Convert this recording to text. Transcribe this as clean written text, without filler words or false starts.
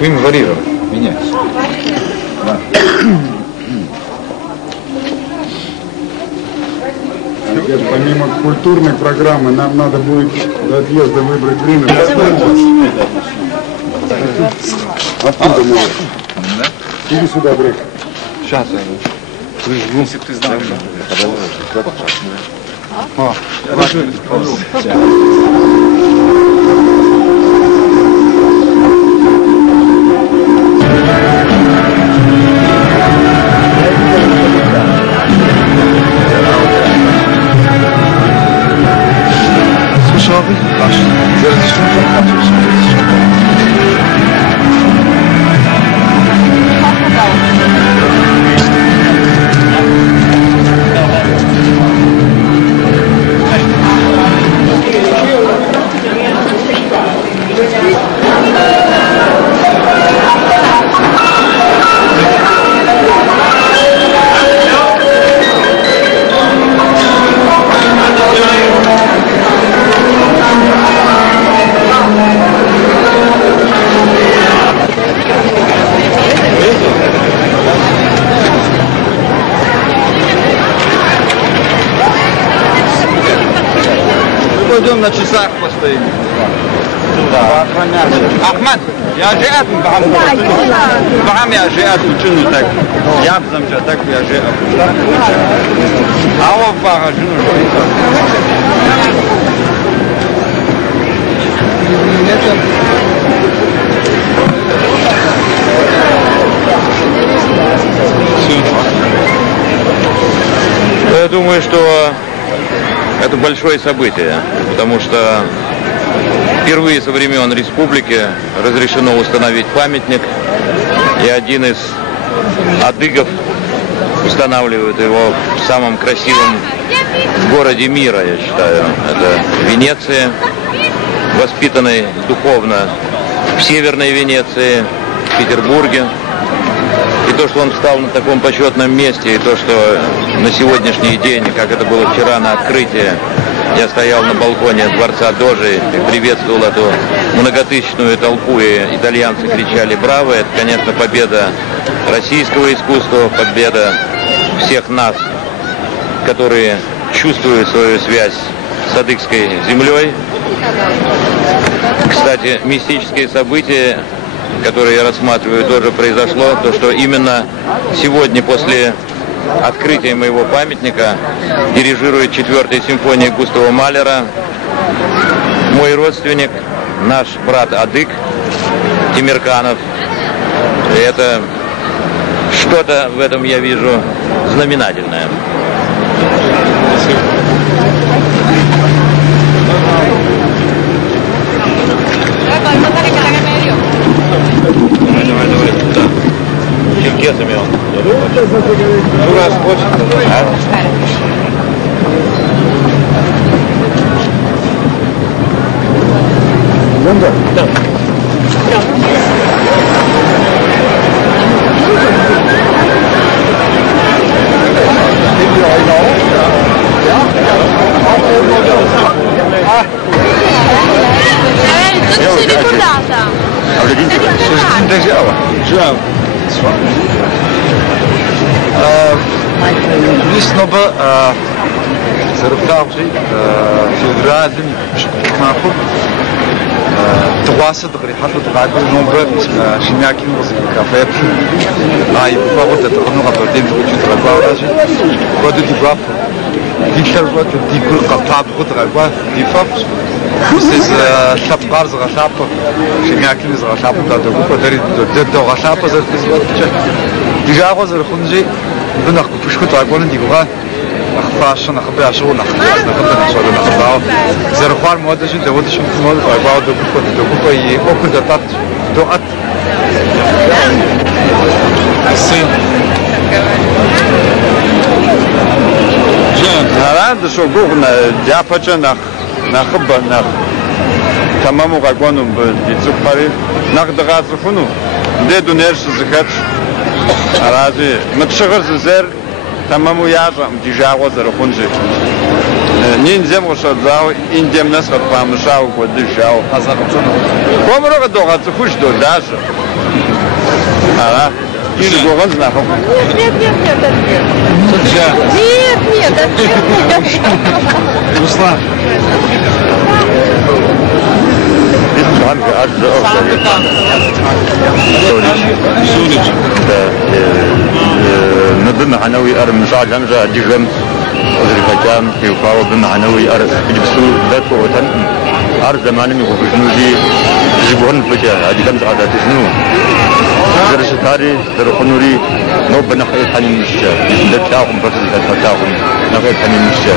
Будем варьировать, менять. Да. Помимо культурной программы, нам надо будет до отъезда выбрать время. Откуда мы? Иди сюда, Брек. Сейчас я. Если бы ты знал, Пойдем на часах постоим. Да. Ахмад, я жеат бахам я жеат учуну так. Я замча так я жеат. Ава бага жуну. Я думаю, что это большое событие, потому что впервые со времен республики разрешено установить памятник, и один из адыгов устанавливает его в самом красивом городе мира, я считаю. Это Венеция, воспитанный духовно в Северной Венеции, в Петербурге. И то, что он встал на таком почетном месте, и то, что на сегодняшний день, как это было вчера на открытии, я стоял на балконе дворца Дожи и приветствовал эту многотысячную толпу, и итальянцы кричали «Браво!». Это, конечно, победа российского искусства, победа всех нас, которые чувствуют свою связь с адыгской землей. Кстати, мистическое событие, которое я рассматриваю, тоже произошло, то, что именно сегодня после открытия моего памятника дирижирует 4-я симфония Густава Малера мой родственник, наш брат адык Тимирканов. И это что-то в этом я вижу знаменательное. Черкесами он. Ну, раз хочет, а? Да. Non si è ricordata. Снова зарабатывал февраль, шкафу. Туаса догри хату догри номер шимякин was кафе. Ай, вот это оно как день чуть работает. Вот эти граф. Дикшерва дикул капап вот догри дифап. This shop bars are shop. Шимякин is shop да догу дари догу shop за Déjà, on a dit que nous avons fait un peu de temps. أخفاشنا أخبار شغل أخبار نقدر نشغل نقدر زرقار مودة شو دوت شو مودة أربعة دوكو يأكل دتات دوات الصين جان هذا شو بقولنا جابتنا نخبر تمام وقانون بتزوجي نقدر غازفونه ده دنيش زكاة هذا متشغل زر تمام وياجم ديجاوا زرخونجي نينزم وشداو إنديم ناس قد فهمشاو وديجاو هذا كم مرة دوغات خوش دو داش Всего вас знаком. Нет, ответ. Нет, ответ. Руслан. نضم عنوي أر مساعد همزة ديجم أذربيجان يقاوم بمعنوي أر يلبسوا ذات وطن أر زمان يقولون دي يجيبون فجأة هذه كم ساعة تسنو درس تاري درخنوري نو بنخيل حنين مشجع يسند تاعهم بس تاعهم نخيل حنين مشجع